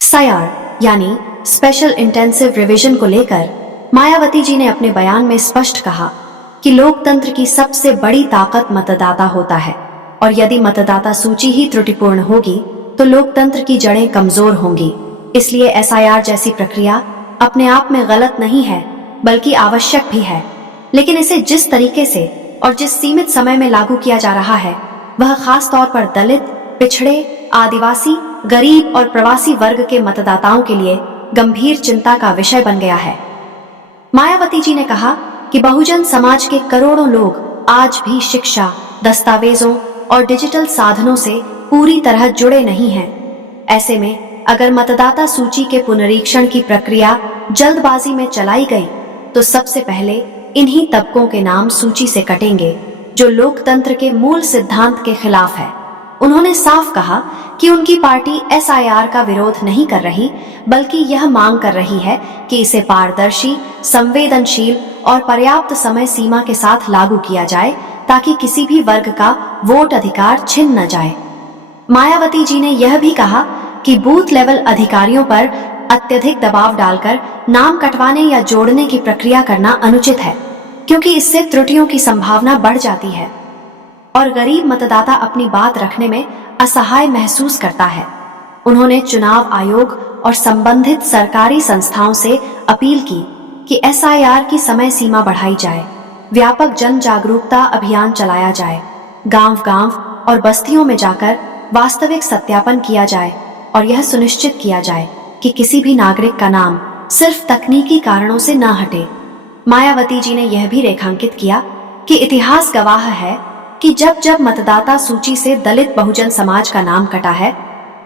SIR यानी special intensive revision को लेकर मायावती जी ने अपने बयान में स्पष्ट कहा कि लोकतंत्र की सबसे बड़ी ताकत मतदाता होता है और यदि मतदाता सूची ही त्रुटिपूर्ण होगी तो लोकतंत्र की जड़ें कमजोर होंगी। इसलिए एसआईआर जैसी प्रक्रिया अपने आप में गलत नहीं है बल्कि आवश्यक भी है, लेकिन इसे जिस तरीके से और जिस सीमित समय में लागू किया जा रहा है वह खास तौर पर दलित, पिछड़े, आदिवासी, गरीब और प्रवासी वर्ग के मतदाताओं के लिए गंभीर चिंता का विषय बन गया है। मायावती जी ने कहा कि बहुजन समाज के करोड़ों लोग आज भी शिक्षा, दस्तावेजों और डिजिटल साधनों से पूरी तरह जुड़े नहीं हैं। ऐसे में अगर मतदाता सूची के पुनरीक्षण की प्रक्रिया जल्दबाजी में चलाई गई तो सबसे पहले इन्हीं तबकों के नाम सूची से कटेंगे जो लोकतंत्र के मूल सिद्धांत के खिलाफ है। उन्होंने साफ कहा कि उनकी पार्टी एसआईआर का विरोध नहीं कर रही बल्कि यह मांग कर रही है कि इसे पारदर्शी, संवेदनशील और पर्याप्त समय सीमा के साथ लागू किया जाए ताकि किसी भी वर्ग का वोट अधिकार छिन न जाए। मायावती जी ने यह भी कहा कि बूथ लेवल अधिकारियों पर अत्यधिक दबाव डालकर नाम कटवाने या जोड़ने की प्रक्रिया करना अनुचित है, क्योंकि इससे त्रुटियों की संभावना बढ़ जाती है और गरीब मतदाता अपनी बात रखने में असहाय महसूस करता है। उन्होंने चुनाव आयोग और संबंधित सरकारी संस्थाओं से अपील की कि एसआईआर की समय सीमा बढ़ाई जाए, व्यापक जन जागरूकता अभियान चलाया जाए, गांव-गांव और बस्तियों में जाकर वास्तविक सत्यापन किया जाए और यह सुनिश्चित किया जाए कि किसी भी नागरिक का नाम सिर्फ तकनीकी कारणों से न हटे। मायावती जी ने यह भी रेखांकित किया कि इतिहास गवाह है कि जब जब मतदाता सूची से दलित बहुजन समाज का नाम कटा है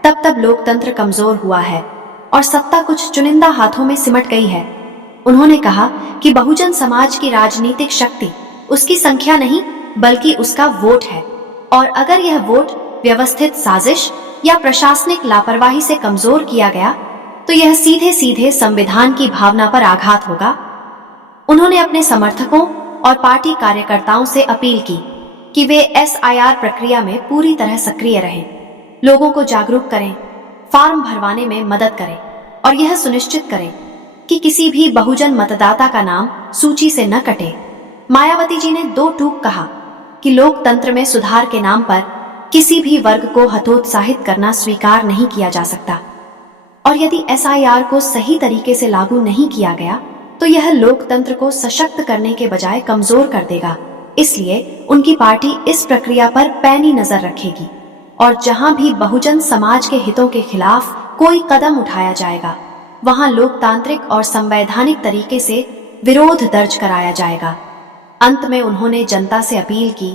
तब तब लोकतंत्र कमजोर हुआ है और सत्ता कुछ चुनिंदा हाथों में सिमट गई है। उन्होंने कहा कि बहुजन समाज की राजनीतिक शक्ति उसकी संख्या नहीं बल्कि उसका वोट है और अगर यह वोट व्यवस्थित साजिश या प्रशासनिक लापरवाही से कमजोर किया गया तो यह सीधे सीधे संविधान की भावना पर आघात होगा। उन्होंने अपने समर्थकों और पार्टी कार्यकर्ताओं से अपील की कि वे एसआईआर प्रक्रिया में पूरी तरह सक्रिय रहें, लोगों को जागरूक करें, फॉर्म भरवाने में मदद करें और यह सुनिश्चित करें कि किसी भी बहुजन मतदाता का नाम सूची से न कटे। मायावती जी ने दो टूक कहा कि लोकतंत्र में सुधार के नाम पर किसी भी वर्ग को हतोत्साहित करना स्वीकार नहीं किया जा सकता और यदि एसआईआर को सही तरीके से लागू नहीं किया गया तो यह लोकतंत्र को सशक्त करने के बजाय कमजोर कर देगा। इसलिए उनकी पार्टी इस प्रक्रिया पर पैनी नजर रखेगी और जहां भी बहुजन समाज के हितों के खिलाफ कोई कदम उठाया जाएगा वहां लोकतांत्रिक और संवैधानिक तरीके से विरोध दर्ज कराया जाएगा। अंत में उन्होंने जनता से अपील की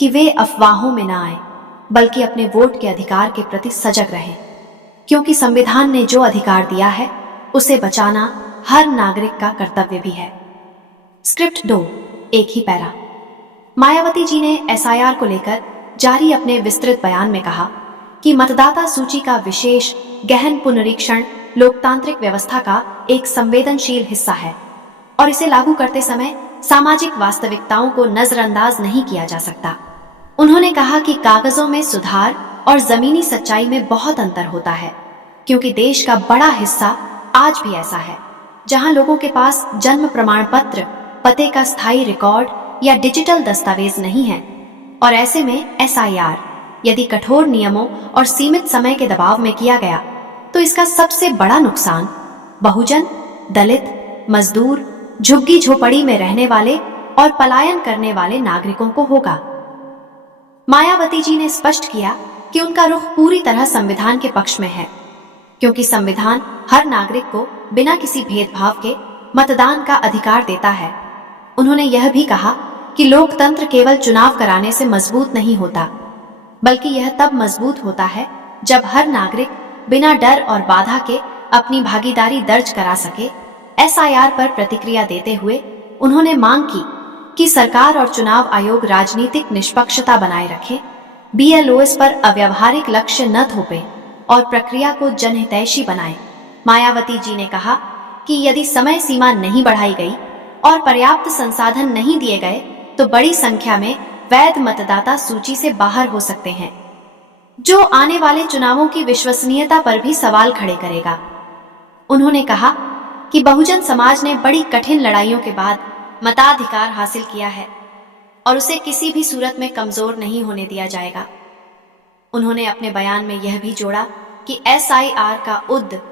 कि वे अफवाहों में न आए बल्कि अपने वोट के अधिकार के प्रति सजग रहें, क्योंकि संविधान ने जो अधिकार दिया है उसे बचाना हर नागरिक का कर्तव्य भी है। स्क्रिप्ट 2, एक ही पैरा। मायावती जी ने एसआईआर को लेकर जारी अपने विस्तृत बयान में कहा कि मतदाता सूची का विशेष गहन पुनरीक्षण लोकतांत्रिक व्यवस्था का एक संवेदनशील हिस्सा है और इसे लागू करते समय सामाजिक वास्तविकताओं को नजरअंदाज नहीं किया जा सकता। उन्होंने कहा कि कागजों में सुधार और जमीनी सच्चाई में बहुत अंतर होता है, क्योंकि देश का बड़ा हिस्सा आज भी ऐसा है जहां लोगों के पास जन्म प्रमाण पत्र, पते का स्थायी रिकॉर्ड या डिजिटल दस्तावेज नहीं है और ऐसे में एसआईआर यदि कठोर नियमों और सीमित समय के दबाव में किया गया तो इसका सबसे बड़ा नुकसान बहुजन, दलित, मजदूर, झुग्गी झोपड़ी में रहने वाले और पलायन करने वाले नागरिकों को होगा। मायावती जी ने स्पष्ट किया कि उनका रुख पूरी तरह संविधान के पक्ष में है, क्योंकि संविधान हर नागरिक को बिना किसी भेदभाव के मतदान का अधिकार देता है। उन्होंने यह भी कहा कि लोकतंत्र केवल चुनाव कराने से मजबूत नहीं होता, बल्कि यह तब मजबूत होता है जब हर नागरिक बिना डर और बाधा के अपनी भागीदारी दर्ज करा सके। एसआईआर पर प्रतिक्रिया देते हुए उन्होंने मांग की कि सरकार और चुनाव आयोग राजनीतिक निष्पक्षता बनाए रखे, बीएलओएस पर अव्यावहारिक लक्ष्य न थोपे और प्रक्रिया को जनहितैषी बनाए। मायावती जी ने कहा कि यदि समय सीमा नहीं बढ़ाई गई और पर्याप्त संसाधन नहीं दिए गए तो बड़ी संख्या में वैध मतदाता सूची से बाहर हो सकते हैं। जो आने वाले चुनावों की विश्वसनीयता पर भी सवाल खड़े करेगा। उन्होंने कहा कि बहुजन समाज ने बड़ी कठिन लड़ाइयों के बाद मताधिकार हासिल किया है और उसे किसी भी सूरत में कमजोर नहीं होने दिया जाएगा। उन्होंने अपने बयान में यह भी जोड़ा कि SIR का उद्देश्य